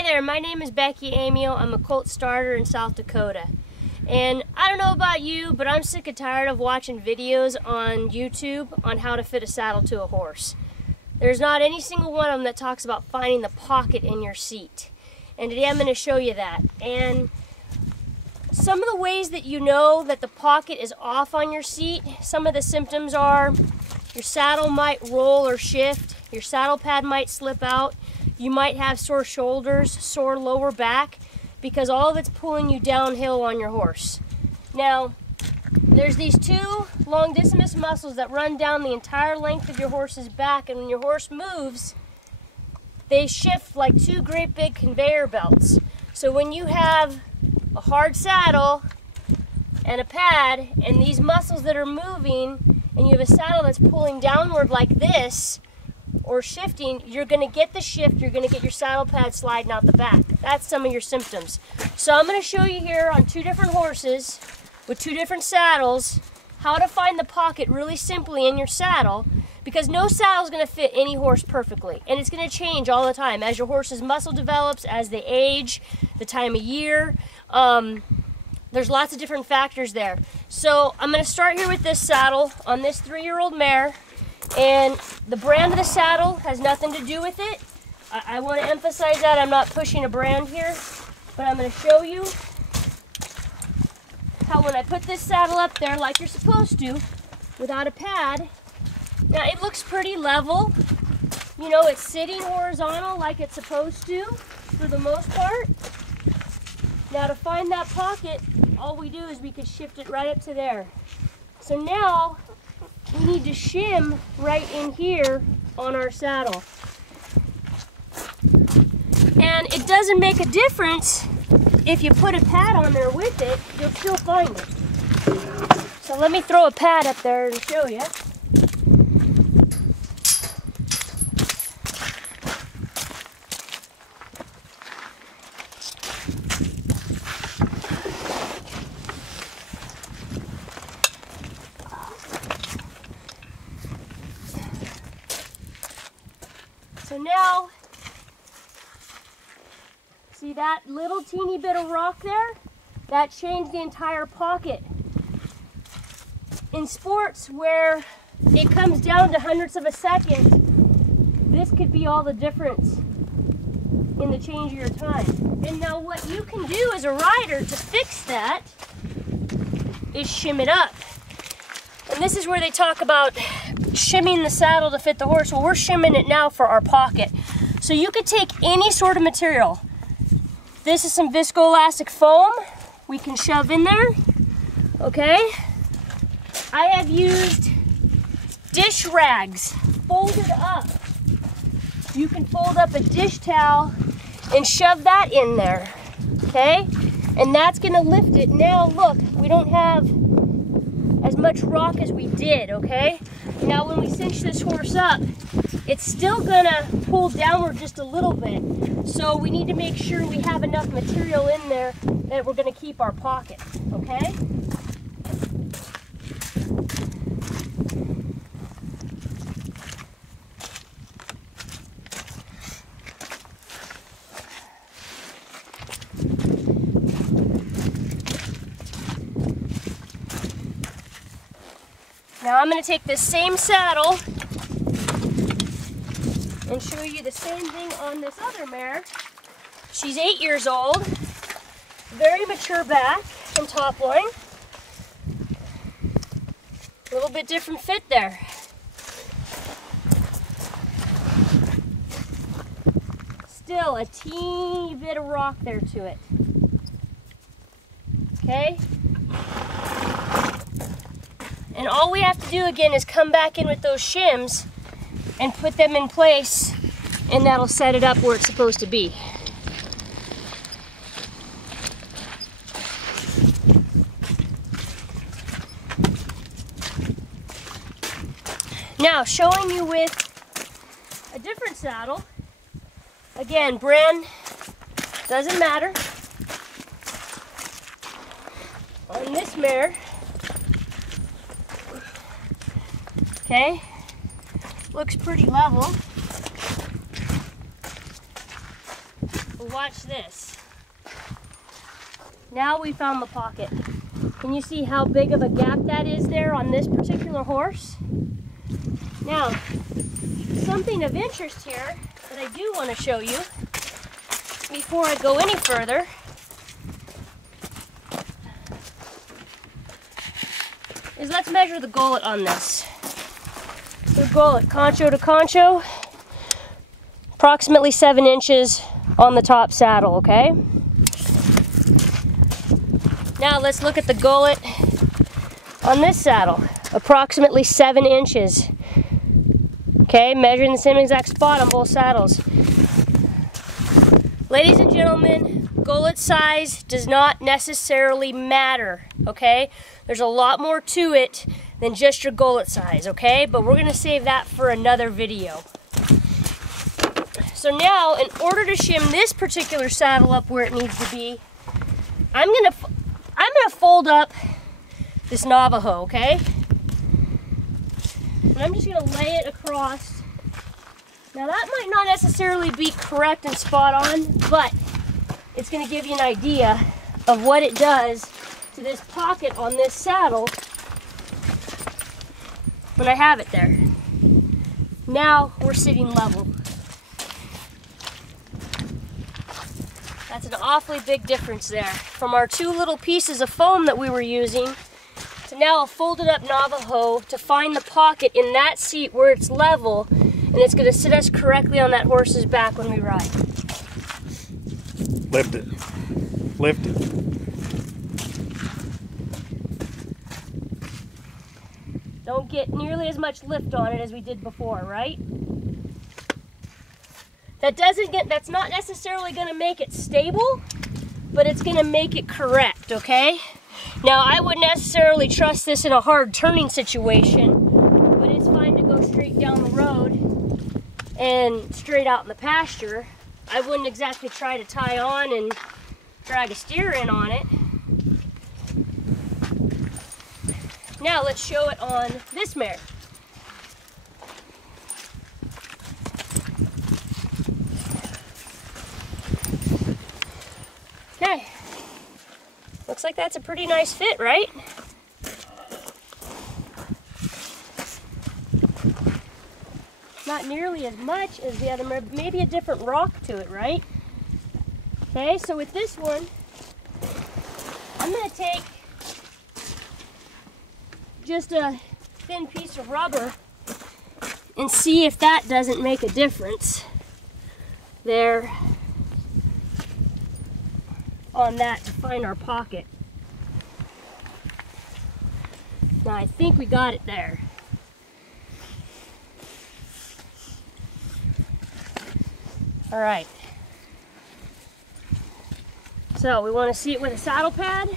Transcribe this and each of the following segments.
Hi there, my name is Becky Amiel. I'm a colt starter in South Dakota. And I don't know about you, but I'm sick and tired of watching videos on YouTube on how to fit a saddle to a horse. There's not any single one of them that talks about finding the pocket in your seat. And today I'm going to show you that. And some of the ways that you know that the pocket is off on your seat, some of the symptoms are your saddle might roll or shift, your saddle pad might slip out, you might have sore shoulders, sore lower back, because all of it's pulling you downhill on your horse. Now, there's these two longissimus muscles that run down the entire length of your horse's back, and when your horse moves, they shift like two great big conveyor belts. So when you have a hard saddle and a pad, and these muscles that are moving, and you have a saddle that's pulling downward like this, or shifting, you're going to get the shift, you're going to get your saddle pad sliding out the back. That's some of your symptoms. So I'm going to show you here on two different horses with two different saddles how to find the pocket really simply in your saddle, because no saddle is going to fit any horse perfectly, and it's going to change all the time as your horse's muscle develops, as they age, the time of year. There's lots of different factors there. So I'm going to start here with this saddle on this 3-year-old mare. And the brand of the saddle has nothing to do with it. I want to emphasize that I'm not pushing a brand here, but I'm going to show you how when I put this saddle up there like you're supposed to, without a pad, now it looks pretty level. You know, it's sitting horizontal like it's supposed to for the most part. Now to find that pocket, all we do is we could shift it right up to there. So now, we need to shim right in here on our saddle. And it doesn't make a difference if you put a pad on there with it, you'll still find it. So let me throw a pad up there to show you. So now, see that little teeny bit of rock there? That changed the entire pocket. In sports where it comes down to hundredths of a second, this could be all the difference in the change of your time. And now what you can do as a rider to fix that is shim it up. And this is where they talk about shimming the saddle to fit the horse. Well, we're shimming it now for our pocket. So you could take any sort of material. This is some viscoelastic foam we can shove in there, okay? I have used dish rags folded up. You can fold up a dish towel and shove that in there, okay? And that's gonna lift it. Now look, we don't have as much rock as we did, okay? Now when we cinch this horse up, it's still gonna pull downward just a little bit. So we need to make sure we have enough material in there that we're gonna keep our pocket, okay? Now I'm going to take this same saddle and show you the same thing on this other mare. She's 8 years old, very mature back and top loin. A little bit different fit there. Still a teeny bit of rock there to it. Okay? And all we have to do again is come back in with those shims and put them in place, and that'll set it up where it's supposed to be. Now, showing you with a different saddle. Again, brand doesn't matter. On this mare, okay, looks pretty level. But watch this. Now we found the pocket. Can you see how big of a gap that is there on this particular horse? Now, something of interest here that I do want to show you before I go any further is let's measure the gullet on this. The gullet, concho to concho, approximately 7 inches on the top saddle, okay? Now let's look at the gullet on this saddle, approximately 7 inches. Okay, measuring the same exact spot on both saddles. Ladies and gentlemen, gullet size does not necessarily matter, okay? There's a lot more to it than just your gullet size, okay? But we're gonna save that for another video. So now, in order to shim this particular saddle up where it needs to be, I'm gonna fold up this Navajo, okay? And I'm just gonna lay it across. Now that might not necessarily be correct and spot on, but it's gonna give you an idea of what it does to this pocket on this saddle when I have it there. Now we're sitting level. That's an awfully big difference there. From our 2 little pieces of foam that we were using to now a folded up Navajo to find the pocket in that seat where it's level and it's going to sit us correctly on that horse's back when we ride. Lift it. Lift it. Don't get nearly as much lift on it as we did before, right? That's not necessarily going to make it stable, but it's going to make it correct, okay? Now, I wouldn't necessarily trust this in a hard turning situation, but it's fine to go straight down the road and straight out in the pasture. I wouldn't exactly try to tie on and drag a steer in on it. Now, let's show it on this mare. Okay, looks like that's a pretty nice fit, right? Not nearly as much as the other, maybe a different rock to it, right? Okay, so with this one, I'm gonna take just a thin piece of rubber and see if that doesn't make a difference there on that to find our pocket. Now I think we got it there. All right. So we want to see it with a saddle pad.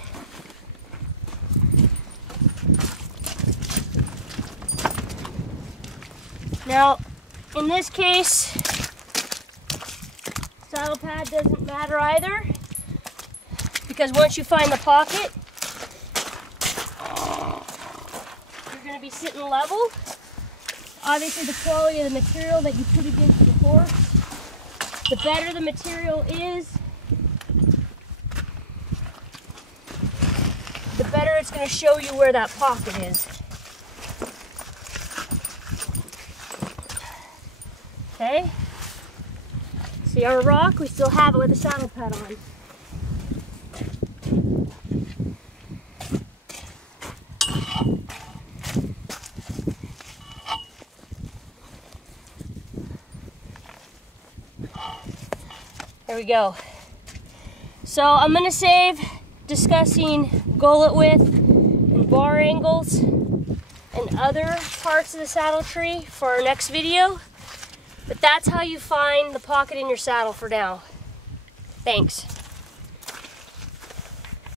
Now, in this case, saddle pad doesn't matter either, because once you find the pocket, you're going to be sitting level. Obviously, the quality of the material that you put against the horse, the better the material is, the better it's going to show you where that pocket is. Okay? See our rock? We still have it with a saddle pad on. There we go. So I'm going to save discussing gullet width and bar angles and other parts of the saddle tree for our next video. But that's how you find the pocket in your saddle for now. Thanks.